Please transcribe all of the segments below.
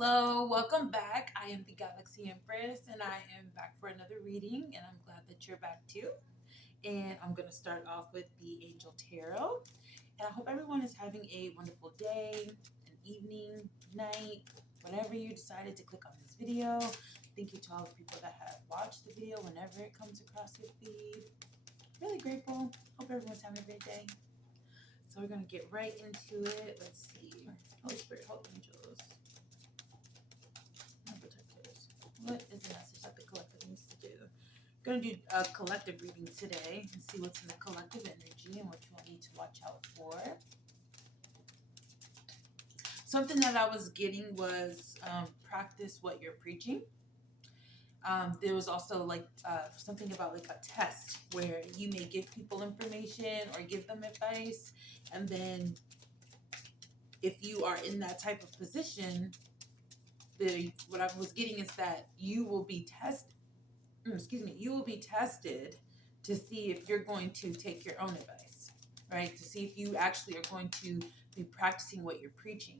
Hello, welcome back. I am the Galaxy Empress and I am back for another reading, and I'm glad that you're back too. And I'm going to start off with the Angel Tarot. And I hope everyone is having a wonderful day, an evening, night, whenever you decided to click on this video. Thank you to all the people that have watched the video whenever it comes across your feed. Really grateful. Hope everyone's having a great day. So we're going to get right into it. Let's see. Holy Spirit, Holy Angels. Protectors. What is the message that the collective needs to do? I'm going to do a collective reading today and see what's in the collective energy and what you need to watch out for. Something that I was getting was practice what you're preaching. There was also something about like a test where you may give people information or give them advice, and then if you are in that type of position, what I was getting is that you will be tested. You will be tested to see if you're going to take your own advice, right? To see if you actually are going to be practicing what you're preaching.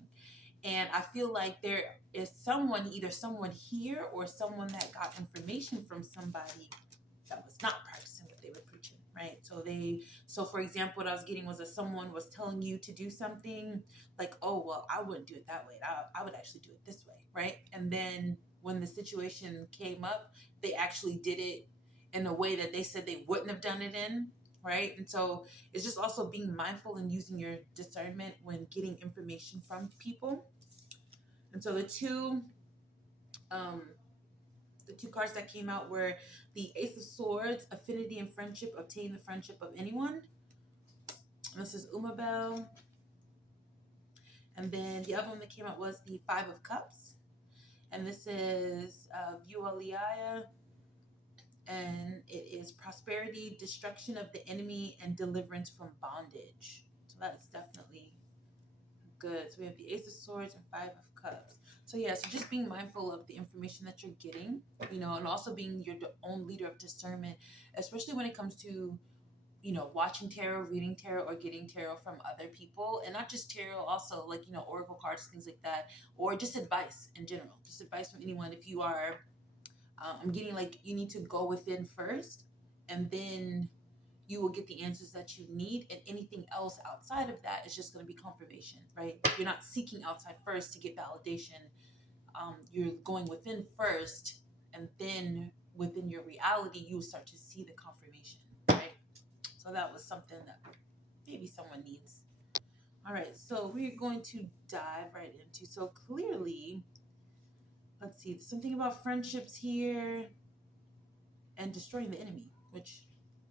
And I feel like there is either someone here or someone that got information from somebody that was not practicing what they were preaching, right? So for example, what I was getting was that someone was telling you to do something like, oh, well, I wouldn't do it that way. I would actually do it this way, right? And then when the situation came up, they actually did it in a way that they said they wouldn't have done it in, right? And so it's just also being mindful and using your discernment when getting information from people. And so the two cards that came out were the Ace of Swords, affinity and friendship, obtain the friendship of anyone. And this is Umabel. And then the other one that came out was the Five of Cups. And this is Vualiaya. And it is prosperity, destruction of the enemy, and deliverance from bondage. So that's definitely good. So we have the Ace of Swords and Five of Cups. So yeah, so just being mindful of the information that you're getting, and also being your own leader of discernment, especially when it comes to, watching tarot, reading tarot, or getting tarot from other people. And not just tarot, also like, oracle cards, things like that, or just advice in general. Just advice from anyone. If you are, I'm getting like you need to go within first, and then you will get the answers that you need, and anything else outside of that is just going to be confirmation, right? You're not seeking outside first to get validation. You're going within first, and then within your reality you will start to see the confirmation, right? So that was something that maybe someone needs. All right, so we're going to dive right into, so clearly, let's see, something about friendships here and destroying the enemy, which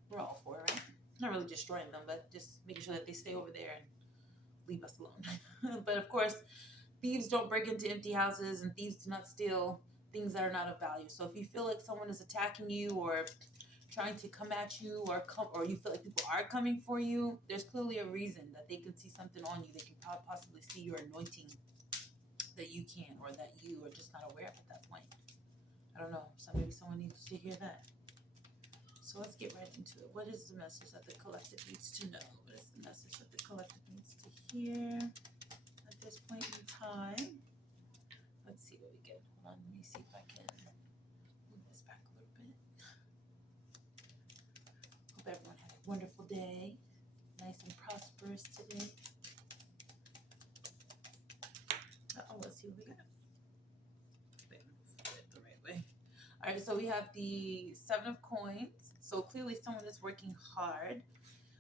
we're all for, right? Not really destroying them, but just making sure that they stay over there and leave us alone. But of course, thieves don't break into empty houses, and thieves do not steal things that are not of value. So if you feel like someone is attacking you or trying to come at you, or you feel like people are coming for you, there's clearly a reason that they can see something on you. They can possibly see your anointing that you can, or that you are just not aware of at that point. I don't know. So maybe someone needs to hear that. So let's get right into it. What is the message that the collective needs to know? What is the message that the collective needs to hear at this point in time? Let's see what we get. Hold on, let me see if I can move this back a little bit. Hope everyone had a wonderful day. Nice and prosperous today. Let's see what we got. The right way. All right, so we have the Seven of Coins. So clearly someone is working hard,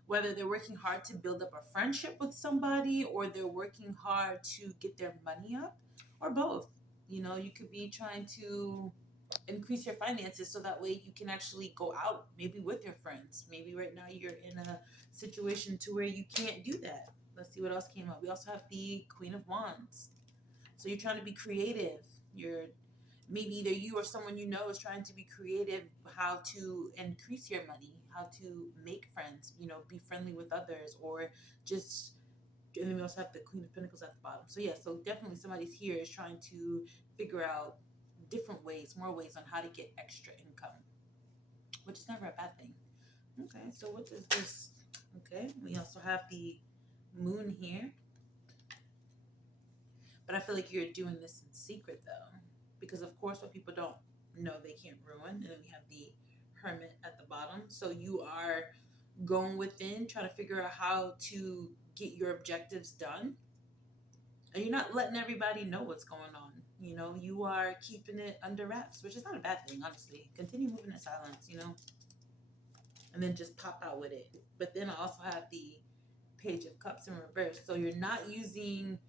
whether they're working hard to build up a friendship with somebody, or they're working hard to get their money up, or both. You could be trying to increase your finances so that way you can actually go out, maybe with your friends. Maybe right now you're in a situation to where you can't do that. Let's see what else came up. We also have the Queen of Wands. So you're trying to be creative. Maybe either you or someone you know is trying to be creative, how to increase your money, how to make friends, be friendly with others, or just, and then we also have the Queen of Pentacles at the bottom. So yeah, so definitely somebody's here is trying to figure out different ways, more ways on how to get extra income, which is never a bad thing. Okay, so what is this? Okay, we also have the Moon here. But I feel like you're doing this in secret though, because of course what people don't know they can't ruin. And then we have the Hermit at the bottom. So you are going within, trying to figure out how to get your objectives done. And you're not letting everybody know what's going on. You know, you are keeping it under wraps, which is not a bad thing, honestly. Continue moving in silence, you know, and then just pop out with it. But then I also have the Page of Cups in reverse. So you're not being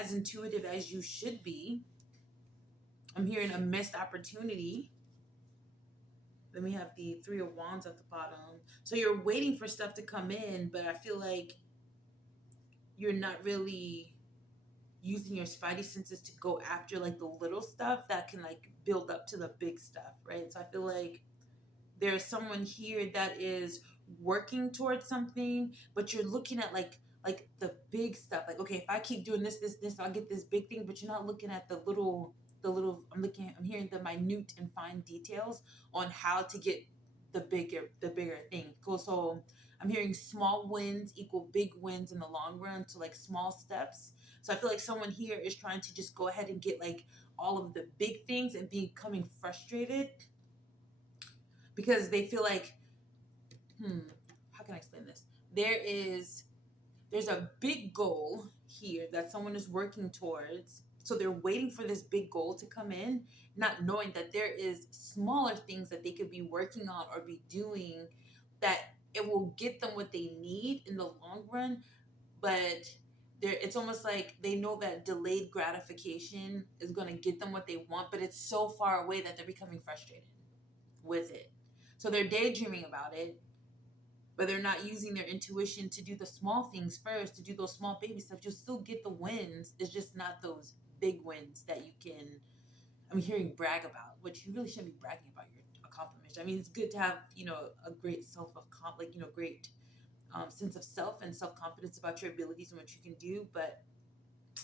as intuitive as you should be. I'm hearing a missed opportunity. Then we have the Three of Wands at the bottom. So you're waiting for stuff to come in, but I feel like you're not really using your spidey senses to go after like the little stuff that can like build up to the big stuff, right? So I feel like there's someone here that is working towards something, but you're looking at like the big stuff. Like, okay, if I keep doing this, I'll get this big thing, but you're not looking at the little I'm hearing the minute and fine details on how to get the bigger thing. Cool. So I'm hearing small wins equal big wins in the long run, to like small steps. So I feel like someone here is trying to just go ahead and get like all of the big things and becoming frustrated because they feel like, how can I explain this? There's a big goal here that someone is working towards. So they're waiting for this big goal to come in, not knowing that there is smaller things that they could be working on or be doing that it will get them what they need in the long run. But it's almost like they know that delayed gratification is going to get them what they want, but it's so far away that they're becoming frustrated with it. So they're daydreaming about it, but they're not using their intuition to do the small things first, to do those small baby stuff. You'll still get the wins. It's just not those big wins that you can, I'm hearing brag about, which you really shouldn't be bragging about your accomplishments. I mean, it's good to have, a great great sense of self and self-confidence about your abilities and what you can do, but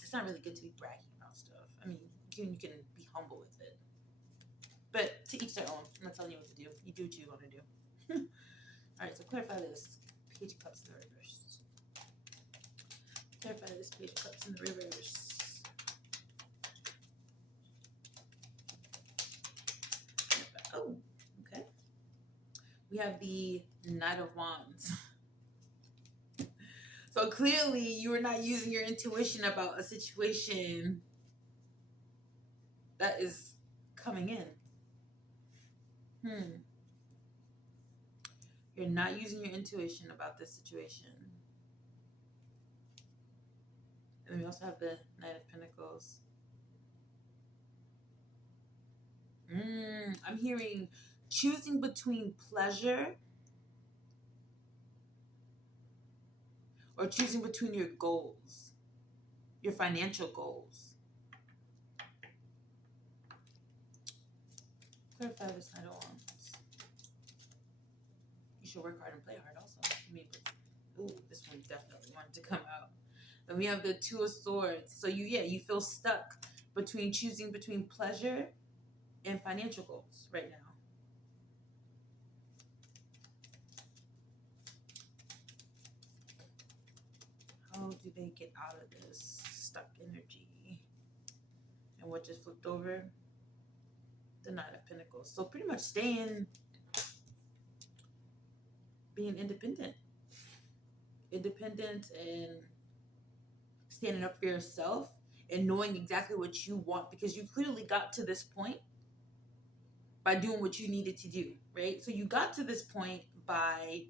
it's not really good to be bragging about stuff. I mean, you can be humble with it. But to each their own. I'm not telling you what to do. You do what you want to do. All right, so clarify this. Page of Cups in the reverse. Clarify this Page of Cups in the reverse. Oh, okay. We have the Knight of Wands. So clearly you are not using your intuition about a situation that is coming in. You're not using your intuition about this situation. And we also have the Knight of Pentacles. I'm hearing choosing between pleasure or choosing between your goals, your financial goals. Clarify this Knight of Wands. You should work hard and play hard also. This one definitely wanted to come out. Then we have the Two of Swords. So you feel stuck choosing between pleasure and financial goals right now. How do they get out of this stuck energy? And what just flipped over? The Knight of Pentacles. So pretty much being independent and standing up for yourself and knowing exactly what you want, because you clearly got to this point by doing what you needed to do, right? So you got to this point by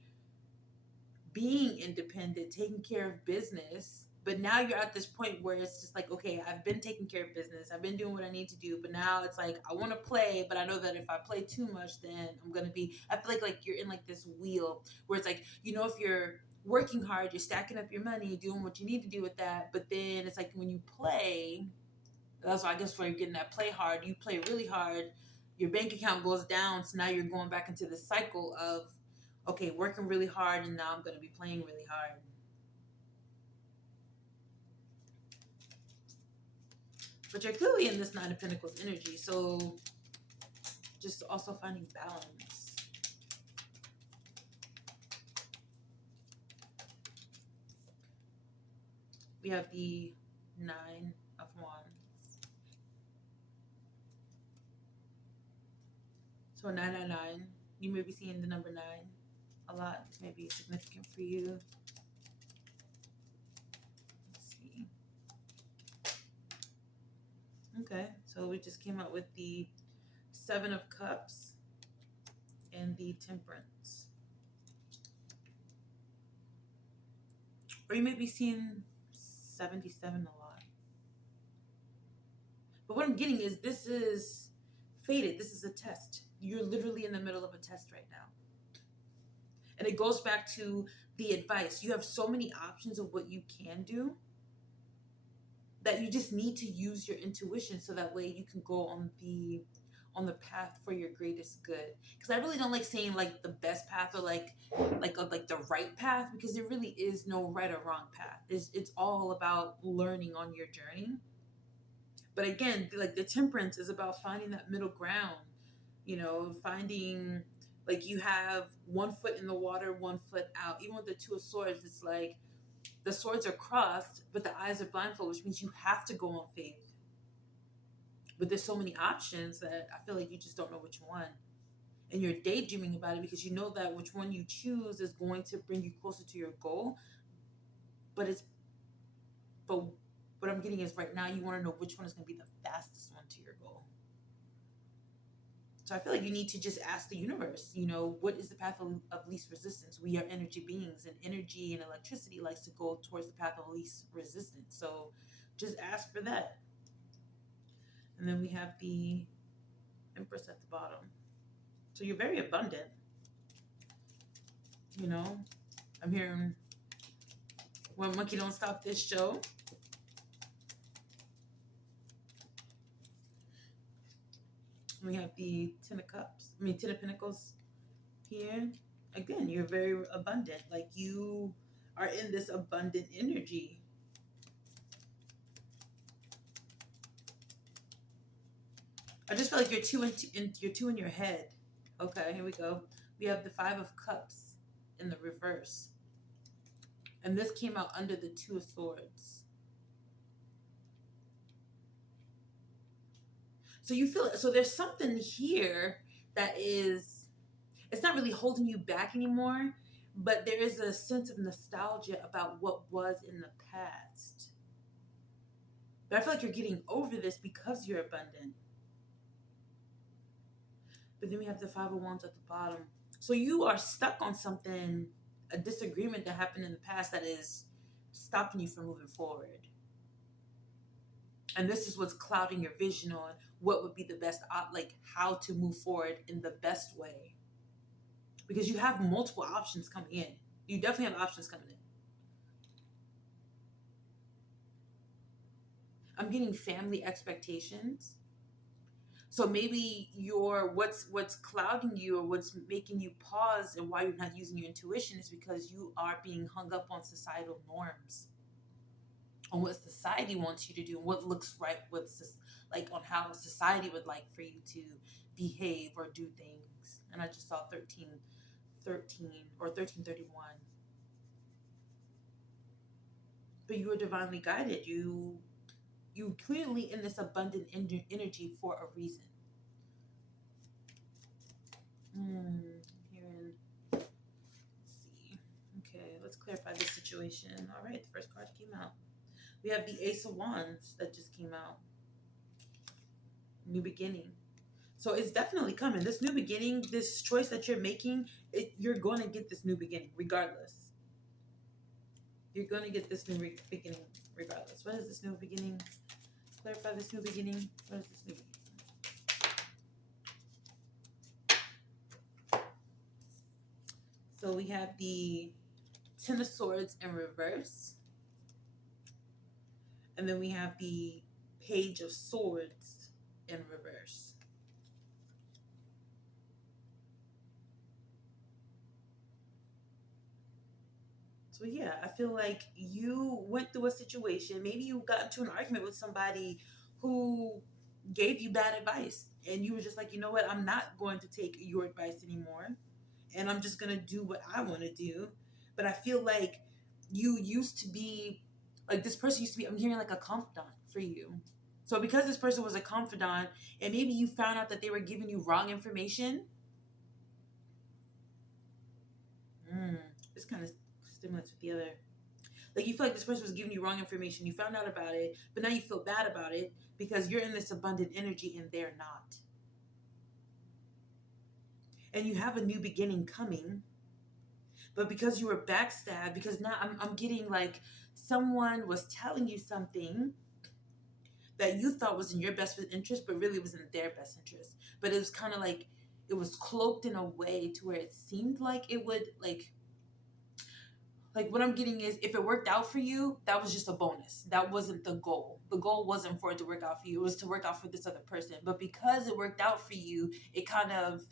being independent, taking care of business, but now you're at this point where it's just like, okay, I've been taking care of business, I've been doing what I need to do, but now it's like I want to play, but I know that if I play too much, then I feel like you're in like this wheel where it's like, if you're working hard, you're stacking up your money, doing what you need to do with that, but then it's like when you play, that's why I guess for getting that play hard, you play really hard, your bank account goes down, so now you're going back into the cycle of, okay, working really hard, and now I'm going to be playing really hard. But you're clearly in this Nine of Pentacles energy, so just also finding balance. We have the Nine of Wands. So 999, you may be seeing the number 9 a lot. This may be significant for you. Let's see. Okay, so we just came out with the 7 of Cups and the Temperance. Or you may be seeing 77 a lot. But what I'm getting is this is fated. This is a test. You're literally in the middle of a test right now. And it goes back to the advice. You have so many options of what you can do that you just need to use your intuition so that way you can go on the path for your greatest good. Because I really don't like saying like the best path or like the right path, because there really is no right or wrong path. It's all about learning on your journey. But again, like the Temperance is about finding that middle ground, finding, like, you have 1 foot in the water, 1 foot out. Even with the Two of Swords, it's like the swords are crossed, but the eyes are blindfolded, which means you have to go on faith. But there's so many options that I feel like you just don't know which one. And you're daydreaming about it because you know that which one you choose is going to bring you closer to your goal. But what I'm getting is right now you want to know which one is going to be the fastest one to your goal. So I feel like you need to just ask the universe, what is the path of least resistance? We are energy beings, and energy and electricity likes to go towards the path of least resistance. So just ask for that. And then we have the Empress at the bottom. So you're very abundant. I'm hearing One Monkey Don't Stop This Show. We have the Ten of Pentacles here. Again, you're very abundant. Like, you are in this abundant energy. I just feel like you're too in your head. Okay, here we go. We have the 5 of Cups in the reverse. And this came out under the 2 of Swords. So you feel, so there's something here that is, it's not really holding you back anymore, but there is a sense of nostalgia about what was in the past. But I feel like you're getting over this because you're abundant. But then we have the 5 of Wands at the bottom. So you are stuck on something, a disagreement that happened in the past that is stopping you from moving forward. And this is what's clouding your vision on what would be the best, like how to move forward in the best way. Because you have multiple options coming in. You definitely have options coming in. I'm getting family expectations. So maybe what's clouding you, or what's making you pause, and why you're not using your intuition, is because you are being hung up on societal norms, on what society wants you to do, what looks right, on how society would like for you to behave or do things. And I just saw 1313 or 1331. But you are divinely guided. You clearly in this abundant energy for a reason. Let's see. Okay, let's clarify this situation. All right, the first card came out. We have the Ace of Wands that just came out. New beginning. So it's definitely coming. This new beginning, this choice that you're making, you're going to get this new beginning regardless. You're going to get this new beginning regardless. What is this new beginning? Clarify this new beginning. What is this new beginning? So we have the 10 of Swords in reverse. And then we have the Page of Swords in reverse. So yeah, I feel like you went through a situation. Maybe you got into an argument with somebody who gave you bad advice, and you were just like, you know what, I'm not going to take your advice anymore, and I'm just going to do what I want to do. But I feel like you used to be Like this person used to be, I'm hearing like a confidant for you. So because this person was a confidant and maybe you found out that they were giving you wrong information, it's kind of stimulates with the other. Like you feel like this person was giving you wrong information. You found out about it, but now you feel bad about it because you're in this abundant energy and they're not. And you have a new beginning coming, but because you were backstabbed, because now I'm getting like someone was telling you something that you thought was in your best interest, but really was in their best interest. But it was kind of like it was cloaked in a way to where it seemed like it would like what I'm getting is if it worked out for you, that was just a bonus. That wasn't the goal. The goal wasn't for it to work out for you. It was to work out for this other person. But because it worked out for you, it kind of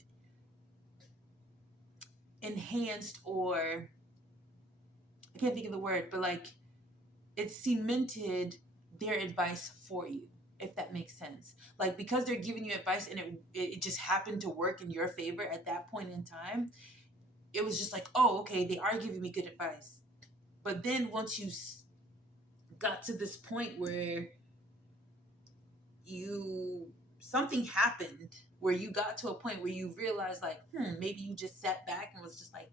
enhanced, or I can't think of the word, but like it cemented their advice for you, if that makes sense. Like because they're giving you advice and it just happened to work in your favor at that point in time, it was just like, oh, okay, they are giving me good advice. But then once you got to this point where something happened where you got to a point where you realized like, maybe you just sat back and was just like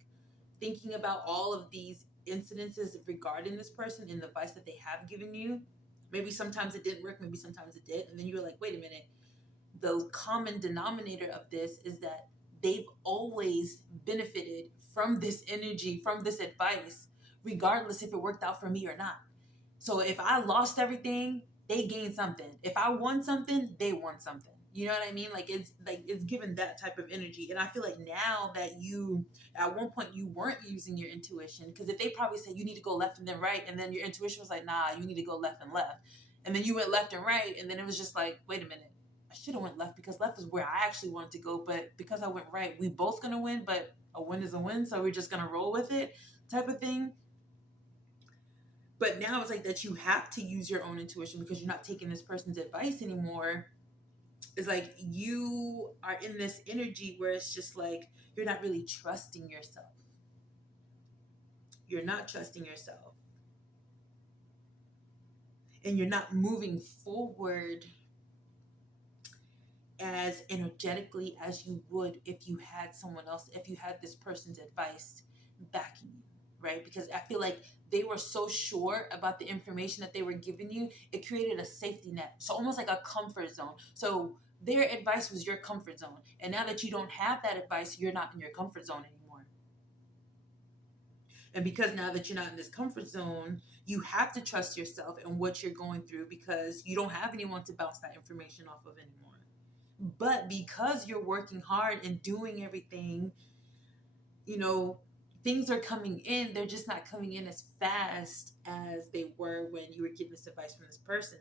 thinking about all of these incidences regarding this person and the advice that they have given you. Maybe sometimes it didn't work, maybe sometimes it did. And then you were like, wait a minute. The common denominator of this is that they've always benefited from this energy, from this advice, regardless if it worked out for me or not. So if I lost everything, they gained something. If I won something, they won something. You know what I mean? Like it's given that type of energy. And I feel like now that you at one point you weren't using your intuition, because if they probably said you need to go left and then right, and then your intuition was like, nah, you need to go left and left. And then you went left and right, and then it was just like, wait a minute, I should have went left because left is where I actually wanted to go, but because I went right, we both gonna win, but a win is a win, so we're just gonna roll with it, type of thing. But now it's like that you have to use your own intuition because you're not taking this person's advice anymore. It's like you are in this energy where it's just like you're not really trusting yourself. You're not trusting yourself. And you're not moving forward as energetically as you would if you had someone else, if you had this person's advice backing you, right? Because I feel like they were so sure about the information that they were giving you, it created a safety net. So almost like a comfort zone. So their advice was your comfort zone. And now that you don't have that advice, you're not in your comfort zone anymore. And because now that you're not in this comfort zone, you have to trust yourself and what you're going through because you don't have anyone to bounce that information off of anymore. But because you're working hard and doing everything, things are coming in. They're just not coming in as fast as they were when you were getting this advice from this person.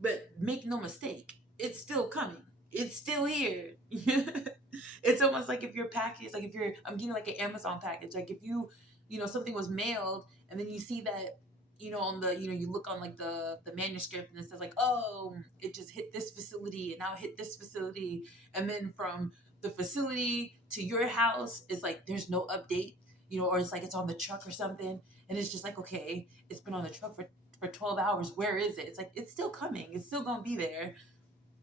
But make no mistake, it's still coming. It's still here. It's almost like if your package, like I'm getting like an Amazon package, like if something was mailed and then you see that, on the, you look on like the manuscript and it says like, oh, it just hit this facility and now it hit this facility. And then from the facility to your house, it's like, there's no update, or it's like it's on the truck or something. And it's just like, okay, it's been on the truck for 12 hours. Where is it? It's like, it's still coming. It's still going to be there.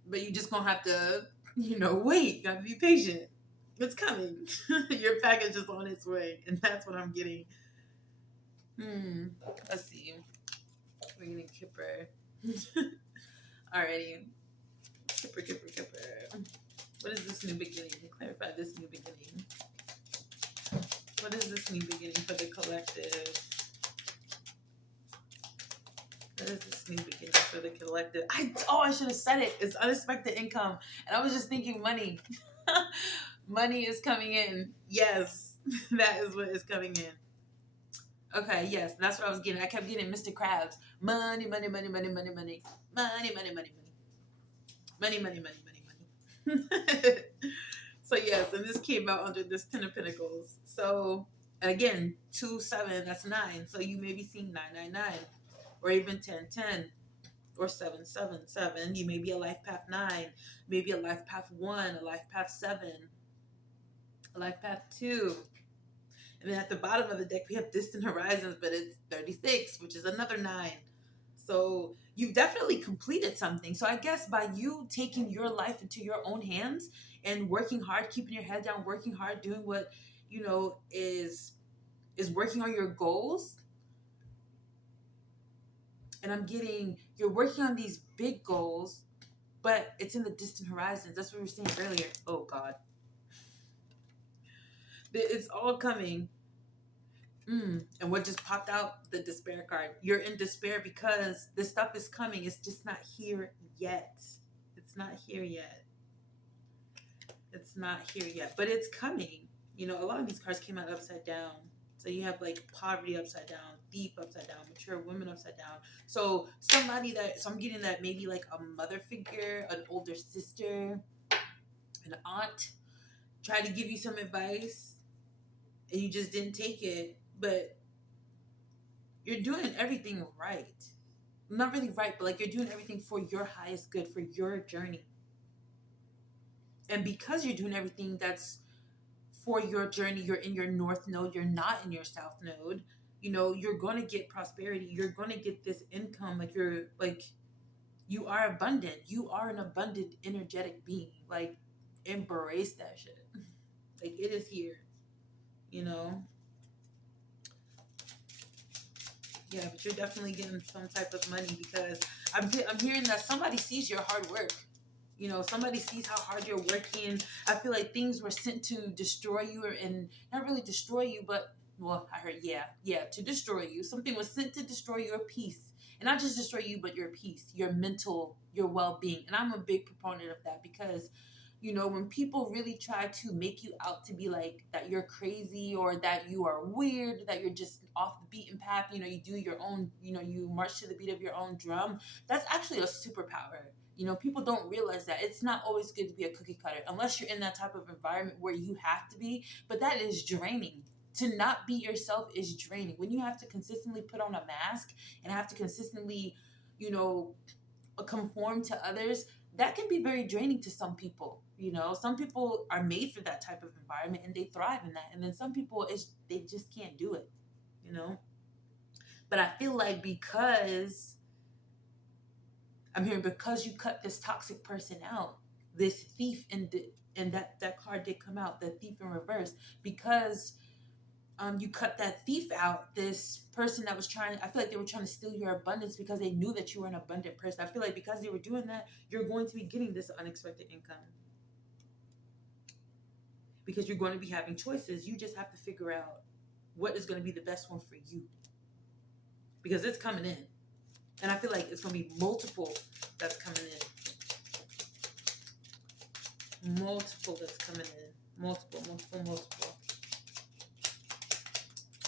But you just going to have to, wait. You got to be patient. It's coming. Your package is on its way. And that's what I'm getting. Let's see. We're getting Kipper. Alrighty. Kipper. What is this new beginning? Clarify this new beginning. What is this new beginning for the collective? What is this new beginning for the collective? I should have said it. It's unexpected income. And I was just thinking money. Money is coming in. Yes. That is what is coming in. Okay, yes, that's what I was getting. I kept getting Mr. Krabs. Money. So yes, and this came out under this 10 of Pentacles. So, and again, 2, 7, that's 9. So you may be seeing 999 or even 1010 or 777. You may be a life path 9, maybe a life path 1, a life path 7, a life path 2. And then at the bottom of the deck, we have distant horizons, but it's 36, which is another 9. So you've definitely completed something. So I guess by you taking your life into your own hands and working hard, keeping your head down, working hard, doing what is working on your goals. And I'm getting you're working on these big goals, but it's in the distant horizons. That's what we were saying earlier. Oh God, it's all coming. And what just popped out? The despair card. You're in despair because this stuff is coming. It's just not here yet. It's not here yet. It's not here yet, but it's coming. A lot of these cards came out upside down. So you have like poverty upside down, thief upside down, mature women upside down. So so I'm getting that maybe like a mother figure, an older sister, an aunt, tried to give you some advice and you just didn't take it. But you're doing everything right. Not really right, but like you're doing everything for your highest good, for your journey. And because you're doing everything that's for your journey, you're in your north node, you're not in your south node, you're going to get prosperity. You're going to get this income. You are abundant. You are an abundant, energetic being. Like, embrace that shit. Like, it is here, you know? Yeah, but you're definitely getting some type of money because I'm hearing that somebody sees your hard work. Somebody sees how hard you're working. I feel like things were sent to destroy you, and not really destroy you, but well, I heard to destroy you. Something was sent to destroy your peace, and not just destroy you, but your peace, your mental, your well-being. And I'm a big proponent of that because when people really try to make you out to be like that you're crazy or that you are weird, that you're just off the beaten path, you do your own, you march to the beat of your own drum, that's actually a superpower. People don't realize that it's not always good to be a cookie cutter unless you're in that type of environment where you have to be, but that is draining. To not be yourself is draining. When you have to consistently put on a mask and have to consistently, conform to others, that can be very draining to some people. Some people are made for that type of environment and they thrive in that. And then some people, they just can't do it, But I feel like because you cut this toxic person out, this thief, and that card did come out, the thief in reverse, because you cut that thief out, this person that was I feel like they were trying to steal your abundance because they knew that you were an abundant person. I feel like because they were doing that, you're going to be getting this unexpected income. Because you're going to be having choices. You just have to figure out what is going to be the best one for you. Because it's coming in. And I feel like it's going to be multiple that's coming in. Multiple that's coming in. Multiple.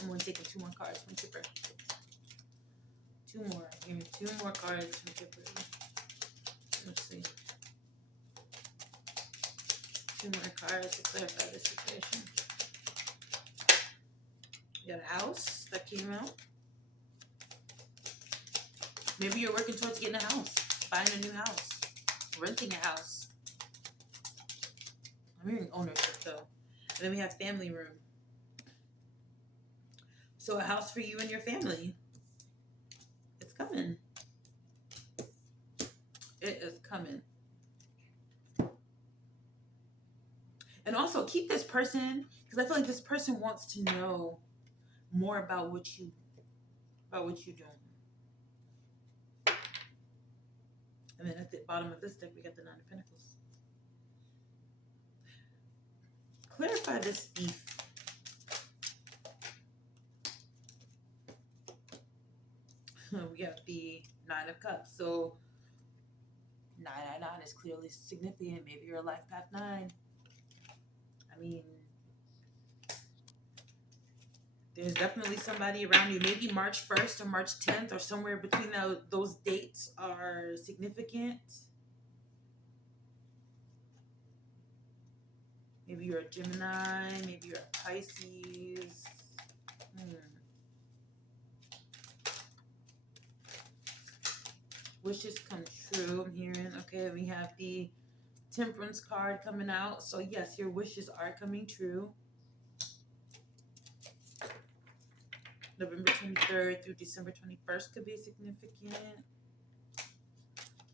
I'm going to take 2 more cards from Kipper. 2 more. Give me 2 more cards from Kipper. Let's see. 2 more cards to clarify this situation. You got a house that came out. Maybe you're working towards getting a house, buying a new house, renting a house. I'm hearing ownership though. And then we have family room. So a house for you and your family. It's coming. It is coming. And also keep this person, because I feel like this person wants to know more about what you're doing. And then at the bottom of this deck, we got the 9 of Pentacles. Clarify this thief. We have the 9 of Cups. So 999 is clearly significant. Maybe you're a life path 9. I mean, there's definitely somebody around you. Maybe March 1st or March 10th or somewhere between those dates are significant. Maybe you're a Gemini. Maybe you're a Pisces. Wishes come true, I'm hearing. Okay, we have the Temperance card coming out. So yes, your wishes are coming true. November 23rd through December 21st could be significant.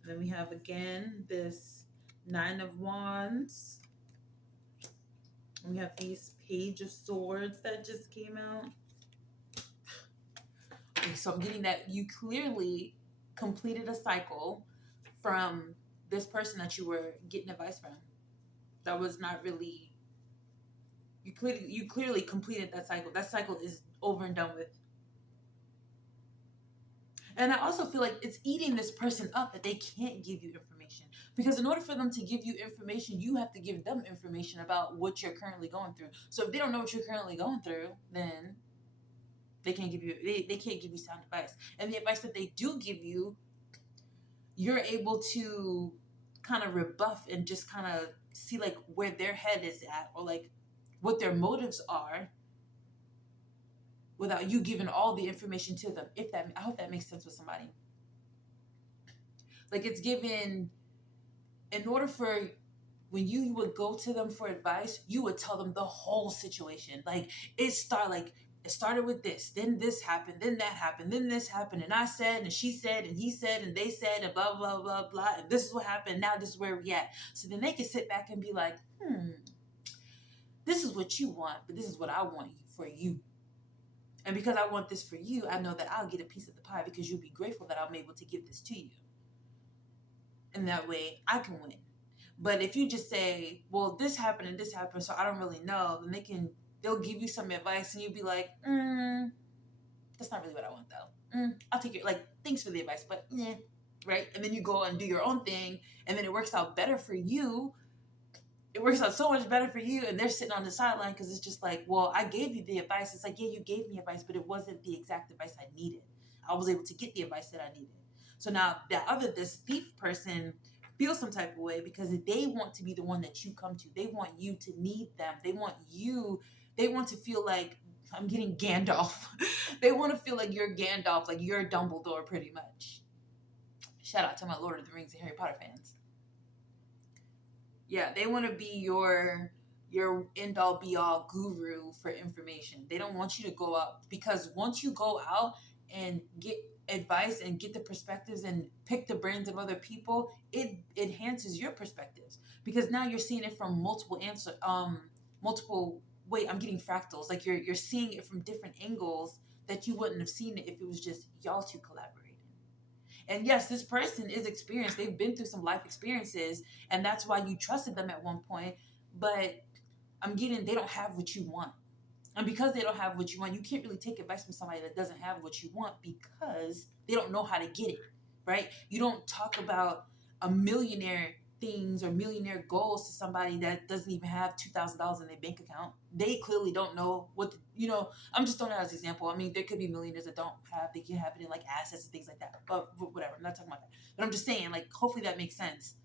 And then we have again this Nine of Wands. And we have these Page of Swords that just came out. Okay, so I'm getting that you clearly completed a cycle from this person that you were getting advice from. That was not really, you clearly completed that cycle. That cycle is over and done with. And I also feel like it's eating this person up that they can't give you information. Because in order for them to give you information, you have to give them information about what you're currently going through. So if they don't know what you're currently going through, then they can't give you sound advice. And the advice that they do give you, you're able to kind of rebuff and just kind of see like where their head is at, or like what their motives are, without you giving all the information to them. I hope that makes sense with somebody. Like it's given, in order for, when you would go to them for advice, you would tell them the whole situation. Like it started with this, then this happened, then that happened, then this happened, and I said, and she said, and he said, and they said, and blah, blah, blah, blah, and this is what happened, now this is where we at. So then they can sit back and be like, this is what you want, but this is what I want for you. And because I want this for you, I know that I'll get a piece of the pie because you'll be grateful that I'm able to give this to you. And that way I can win. But if you just say, well, this happened and this happened, so I don't really know, then they'll give you some advice and you'll be like, that's not really what I want though. I'll take it, like, thanks for the advice, but right? And then you go and do your own thing, and then it works out better for you. It works out so much better for you, and they're sitting on the sideline because it's just like, well, I gave you the advice. It's like, yeah, you gave me advice, but it wasn't the exact advice I needed. I was able to get the advice that I needed. So now this thief person feels some type of way because they want to be the one that you come to. They want you to need them. They want to feel like, I'm getting Gandalf. They want to feel like you're Gandalf, like you're Dumbledore pretty much. Shout out to my Lord of the Rings and Harry Potter fans. Yeah, they want to be your end all be all guru for information. They don't want you to go out, because once you go out and get advice and get the perspectives and pick the brains of other people, it enhances your perspectives, because now you're seeing it from I'm getting fractals. Like you're seeing it from different angles that you wouldn't have seen it if it was just y'all two collaborating. And yes, this person is experienced. They've been through some life experiences, and that's why you trusted them at one point. But they don't have what you want. And because they don't have what you want, you can't really take advice from somebody that doesn't have what you want, because they don't know how to get it, right? You don't talk about a millionaire things or millionaire goals to somebody that doesn't even have $2,000 in their bank account. They clearly don't know I'm just throwing it as an example. I mean, there could be millionaires that they can have it in like assets and things like that, but whatever, I'm not talking about that. But I'm just saying, like, hopefully that makes sense,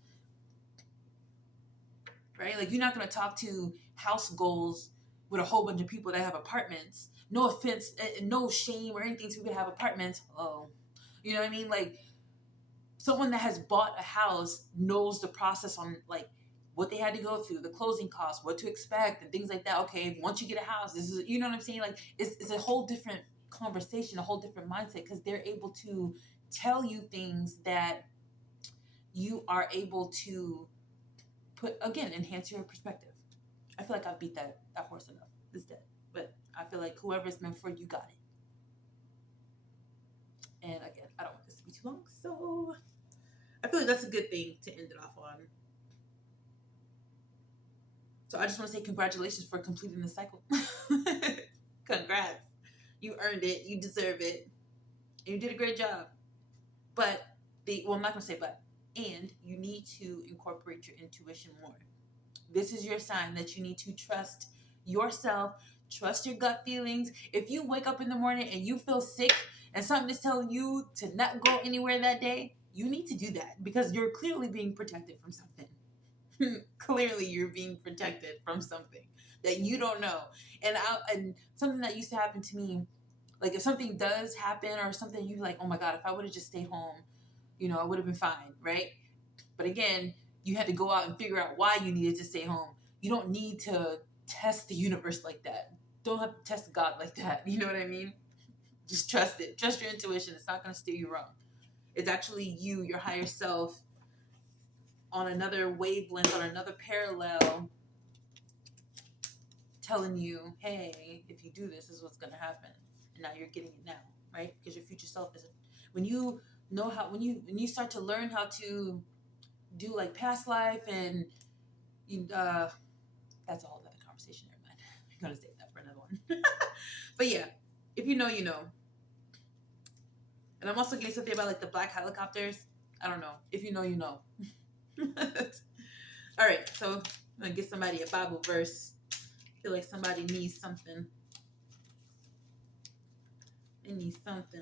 right? Like, you're not going to talk to house goals with a whole bunch of people that have apartments. No offense, no shame or anything to people that have apartments. Oh, you know what I mean? Like, someone that has bought a house knows the process on like what they had to go through, the closing costs, what to expect, and things like that. Okay, once you get a house, this is, you know what I'm saying? Like, it's a whole different conversation, a whole different mindset, because they're able to tell you things that you are able to enhance your perspective. I feel like I've beat that horse enough. It's dead. But I feel like whoever's meant for you got it. And again, I don't want this to be too long, so I feel like that's a good thing to end it off on. So I just want to say congratulations for completing the cycle. Congrats. You earned it. You deserve it. And you did a great job. But I'm not going to say but. And you need to incorporate your intuition more. This is your sign that you need to trust yourself, trust your gut feelings. If you wake up in the morning and you feel sick and something is telling you to not go anywhere that day, you need to do that, because you're clearly being protected from something. Clearly you're being protected from something that you don't know. And something that used to happen to me, like if something does happen or something, you like, oh my God, if I would have just stayed home, I would have been fine, right? But again, you had to go out and figure out why you needed to stay home. You don't need to test the universe like that. Don't have to test God like that. You know what I mean? Just trust it. Trust your intuition. It's not going to steer you wrong. It's actually you, your higher self, on another wavelength, on another parallel, telling you, hey, if you do this, this is what's going to happen. And now you're getting it now, right? Because your future self is, when you know how, when you start to learn how to do like past life and you, that's a whole other conversation. Never mind. I'm going to save that for another one. But yeah, if you know, you know. And I'm also getting something about like the black helicopters. I don't know. If you know, you know. All right, so I'm gonna get somebody a Bible verse. I feel like somebody needs something. They need something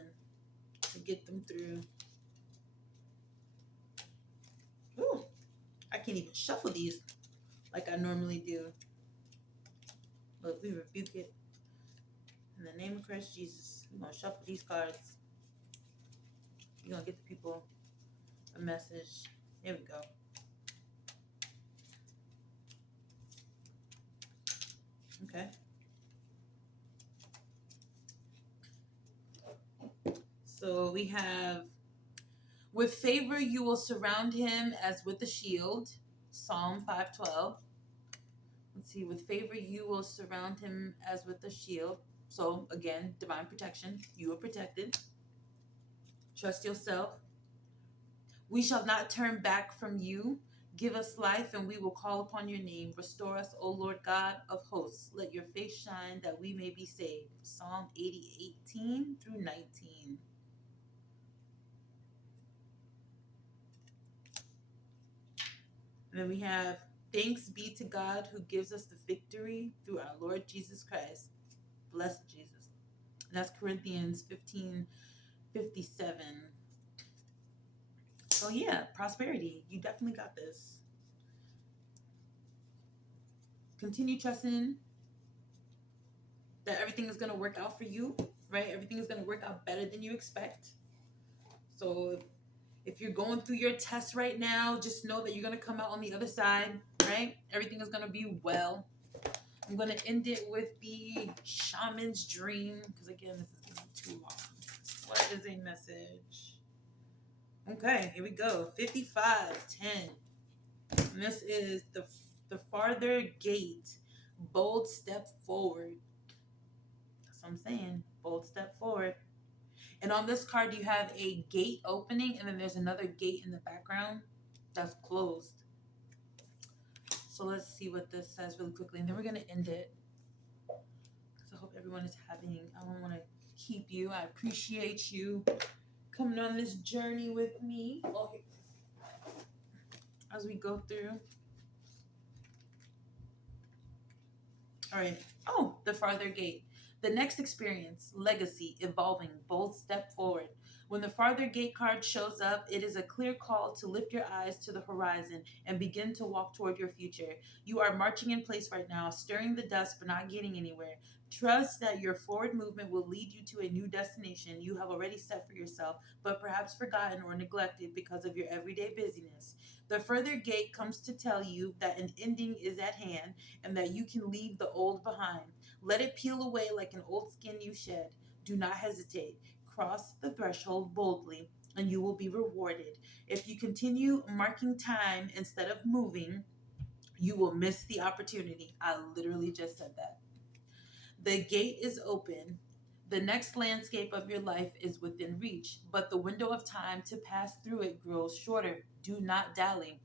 to get them through. Ooh, I can't even shuffle these like I normally do. But we rebuke it in the name of Christ Jesus. We're gonna shuffle these cards. We're gonna get the people a message. Here we go. Okay. So we have, with favor you will surround him as with a shield. Psalm 5:12. Let's see, with favor you will surround him as with a shield. So again, divine protection. You are protected. Trust yourself. We shall not turn back from you. Give us life, and we will call upon your name. Restore us, O Lord God of hosts. Let your face shine that we may be saved. Psalm 80:18 through 19. And then we have, thanks be to God who gives us the victory through our Lord Jesus Christ. Blessed Jesus. And that's Corinthians 15:57. So yeah, prosperity. You definitely got this. Continue trusting that everything is going to work out for you, right? Everything is going to work out better than you expect. So if you're going through your test right now, just know that you're going to come out on the other side, right? Everything is going to be well. I'm going to end it with the shaman's dream, because again, this is going to be too long. What is a message? Okay, here we go. 55:10. And this is the farther gate. Bold step forward. That's what I'm saying. Bold step forward. And on this card, you have a gate opening, and then there's another gate in the background that's closed. So let's see what this says really quickly, and then we're going to end it. So I hope everyone is having, I don't want to keep you. I appreciate you coming on this journey with me as we go through. All right. Oh, the farther gate. The next experience, legacy, evolving, bold step forward. When the farther gate card shows up, it is a clear call to lift your eyes to the horizon and begin to walk toward your future. You are marching in place right now, stirring the dust but not getting anywhere. Trust that your forward movement will lead you to a new destination you have already set for yourself, but perhaps forgotten or neglected because of your everyday busyness. The further gate comes to tell you that an ending is at hand and that you can leave the old behind. Let it peel away like an old skin you shed. Do not hesitate. Cross the threshold boldly, and you will be rewarded. If you continue marking time instead of moving, you will miss the opportunity. I literally just said that. The gate is open. The next landscape of your life is within reach, but the window of time to pass through it grows shorter. Do not dally.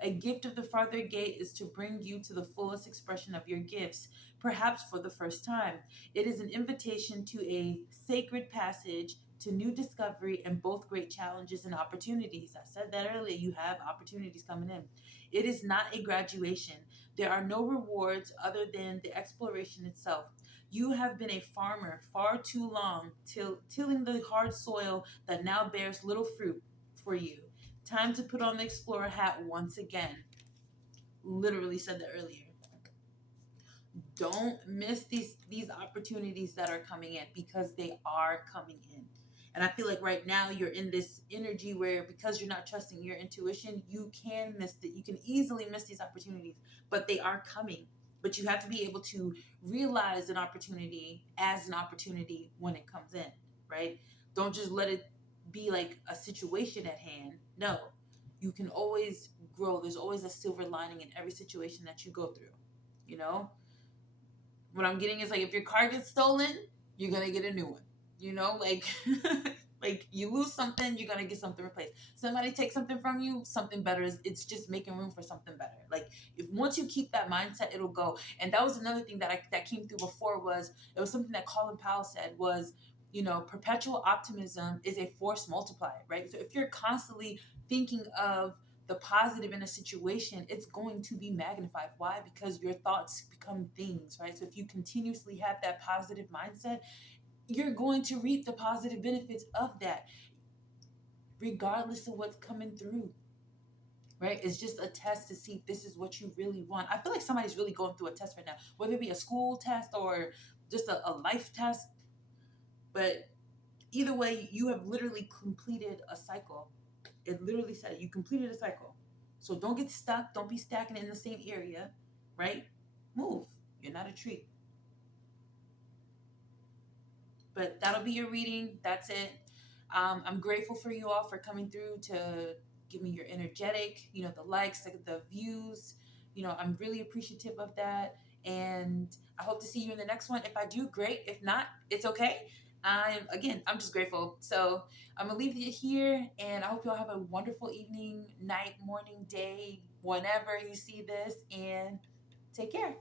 A gift of the farther gate is to bring you to the fullest expression of your gifts, perhaps for the first time. It is an invitation to a sacred passage, to new discovery, and both great challenges and opportunities. I said that earlier, you have opportunities coming in. It is not a graduation. There are no rewards other than the exploration itself. You have been a farmer far too long, tilling the hard soil that now bears little fruit for you. Time to put on the explorer hat once again. Literally said that earlier. Don't miss these opportunities that are coming in, because they are coming in. And I feel like right now you're in this energy where, because you're not trusting your intuition, you can miss it. You can easily miss these opportunities, but they are coming. But you have to be able to realize an opportunity as an opportunity when it comes in. right? Don't just let it be like a situation at hand. No, you can always grow. There's always a silver lining in every situation that you go through. You know, what I'm getting is like if your car gets stolen, you're gonna get a new one. You know, like like you lose something, you're gonna get something replaced. Somebody takes something from you, something better is it's just making room for something better. Like if once you keep that mindset, it'll go. And that was another thing that came through before was it was something that Colin Powell said was, you know, perpetual optimism is a force multiplier, right? So if you're constantly thinking of the positive in a situation, it's going to be magnified. Why? Because your thoughts become things, right? So if you continuously have that positive mindset, you're going to reap the positive benefits of that, regardless of what's coming through, right? It's just a test to see if this is what you really want. I feel like somebody's really going through a test right now, whether it be a school test or just a life test. But either way, you have literally completed a cycle. It literally said you completed a cycle. So don't get stuck. Don't be stagnant in the same area, right? Move. You're not a tree. But that'll be your reading. That's it. I'm grateful for you all for coming through to give me your energetic, you know, the likes, the views. You know, I'm really appreciative of that. And I hope to see you in the next one. If I do, great. If not, it's okay. I'm just grateful. So I'm gonna leave it here, and I hope you all have a wonderful evening, night, morning, day, whenever you see this, and take care.